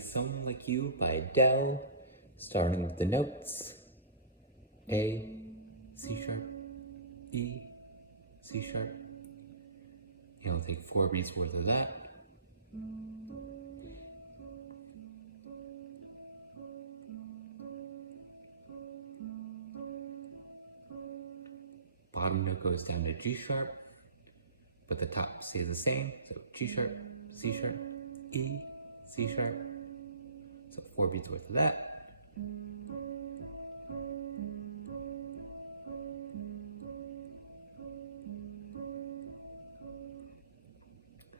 Someone Like You by Adele, starting with the notes A, C sharp, E, C sharp. I'll take 4 beats worth of that. Bottom note goes down to G sharp, but the top stays the same. So G sharp, C sharp, E, C sharp. So 4 beats worth of that.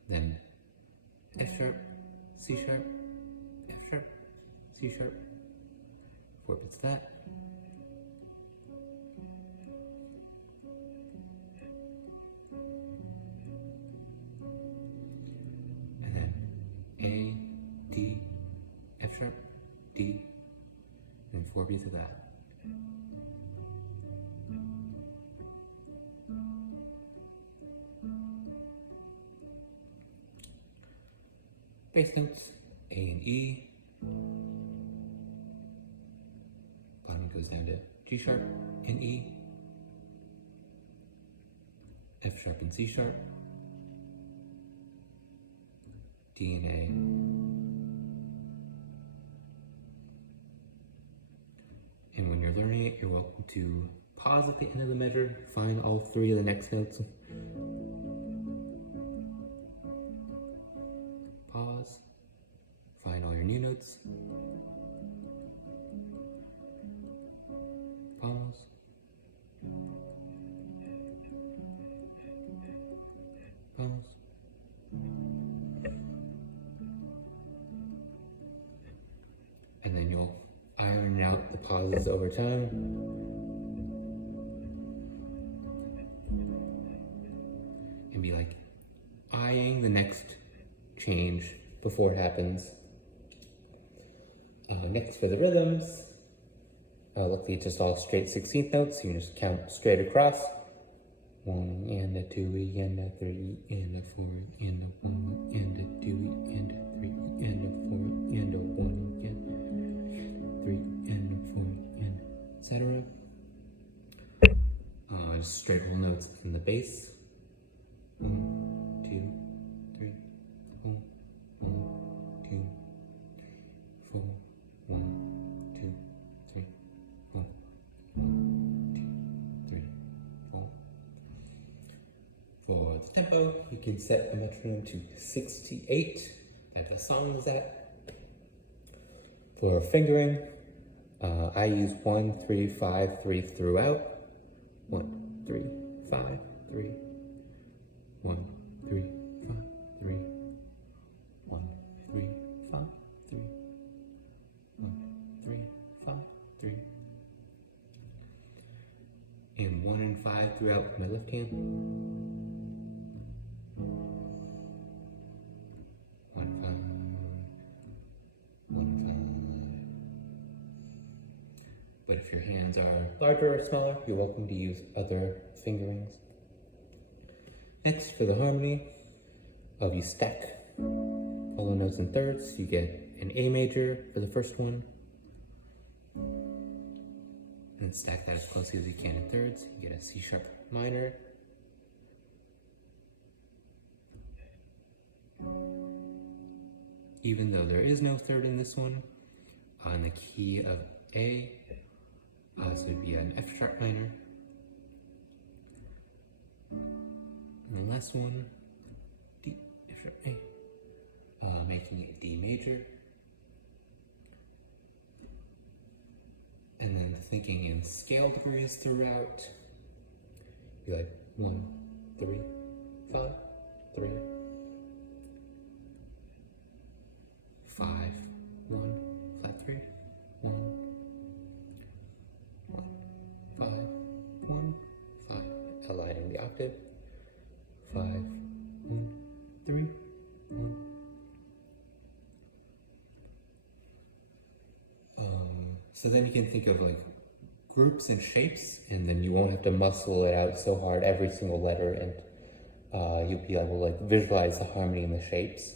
Then F sharp, C sharp, F sharp, C sharp. 4 beats of that. And then A, D, F sharp, D, and 4 beats of that. Bass notes, A and E. Bottom goes down to G sharp and E, F sharp and C sharp, D and A. And when you're learning it, you're welcome to pause at the end of the measure, find all 3 of the next notes. Pause, find all your new notes. Pause. Pause. And then you'll iron out the pauses over time. And be like eyeing the next change before it happens. Next for the rhythms, luckily it's just all straight 16th notes, so you can just count straight across. 1 and a 2 and a 3 and a 4 and a 1 and a 2 and a 3 and a 4 and a 1 and 3 and a 4 and etc. Just straight whole notes in the bass. 1, 2, 3, 4, 1, 2, 4, 1, 2, 3, 4, 1, 2, 3, 4. For the tempo, you can set the metronome to 68. Type of song is that. For fingering, I use 1, 3, 5, 3 throughout. 1, 3, 5, 3. 1, 3, 5, 3. 1, 3, 5, 3. 1, 3, 5, 3. And 1 and 5 throughout with my left hand. 1, 5, 1, 5. But if your hands are larger or smaller, you're welcome to use other fingerings. Next, for the harmony, you stack all the notes in thirds. You get an A major for the first one, and stack that as closely as you can in thirds. You get a C sharp minor, even though there is no third in this one, on the key of A, so it'd be an F sharp minor. And the last one, D, F sharp A, making it D major. And then thinking in scale degrees throughout, be like 1, 3, 5, 3, 5, 1, flat 3, 1, 1, 5, 1, 5, aligning the octave, 5, 1, 3, 1. So then you can think of like groups and shapes, and then you won't have to muscle it out so hard every single letter, and you'll be able to like visualize the harmony in the shapes.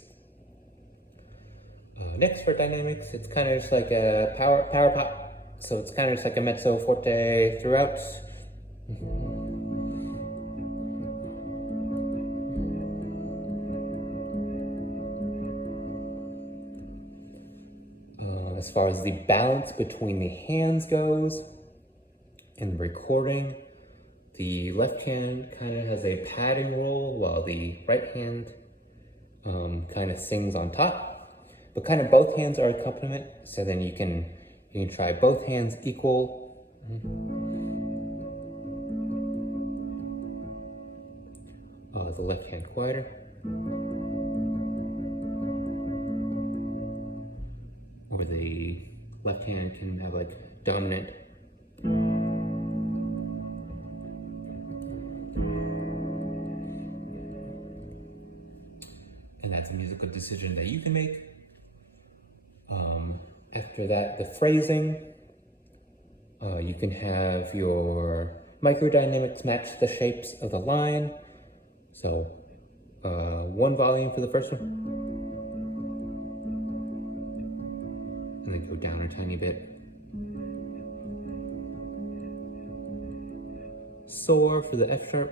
Next for dynamics, it's kind of just like a power pop. So it's kind of just like a mezzo forte throughout. As far as the balance between the hands goes, in recording, the left hand kind of has a padding role while the right hand kind of sings on top. But kind of both hands are accompaniment, so then you can try both hands equal. The left hand quieter. Or the left hand can have like dominant. And that's a musical decision that you can make. After that, the phrasing. You can have your microdynamics match the shapes of the line. So one volume for the first one. And then go down a tiny bit. Soar for the F sharp.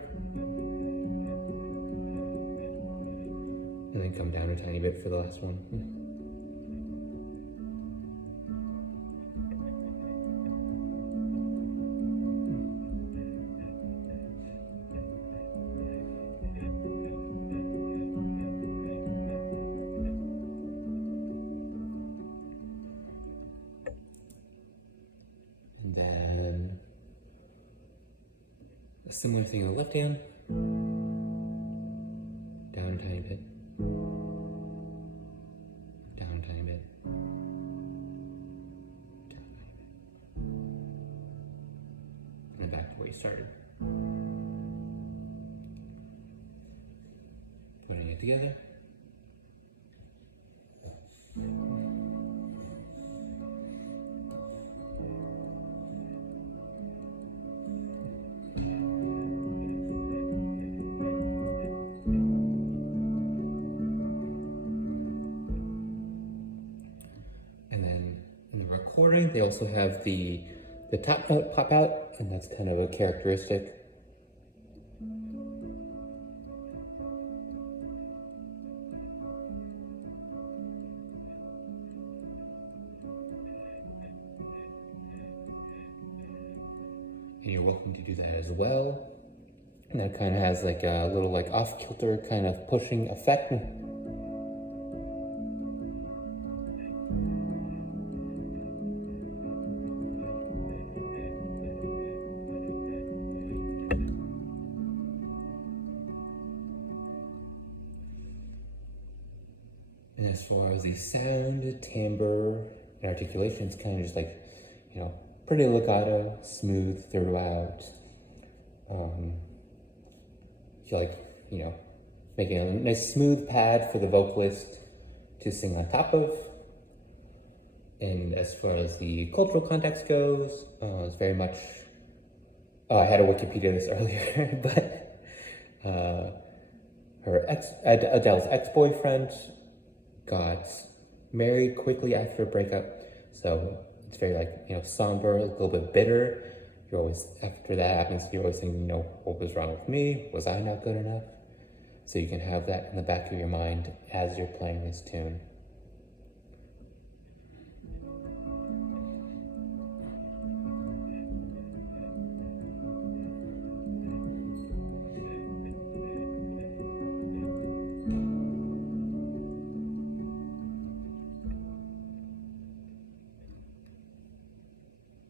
And then come down a tiny bit for the last one. And then a similar thing on the left hand. Down a tiny bit. Down a tiny bit. Down a tiny bit. And then back to where you started. Putting it together. Recording, they also have the top note pop out, and that's kind of a characteristic. And you're welcome to do that as well. And that kind of has like a little like off-kilter kind of pushing effect. And as far as the sound, timbre, and articulation, it's kind of just like, pretty legato, smooth throughout. You like, making a nice smooth pad for the vocalist to sing on top of. And as far as the cultural context goes, it's very much, I had to Wikipedia this earlier, but Adele's ex-boyfriend got married quickly after a breakup, so it's very like, somber, a little bit bitter. You're always, after that happens, you're always thinking, what was wrong with me? Was I not good enough? So you can have that in the back of your mind as you're playing this tune.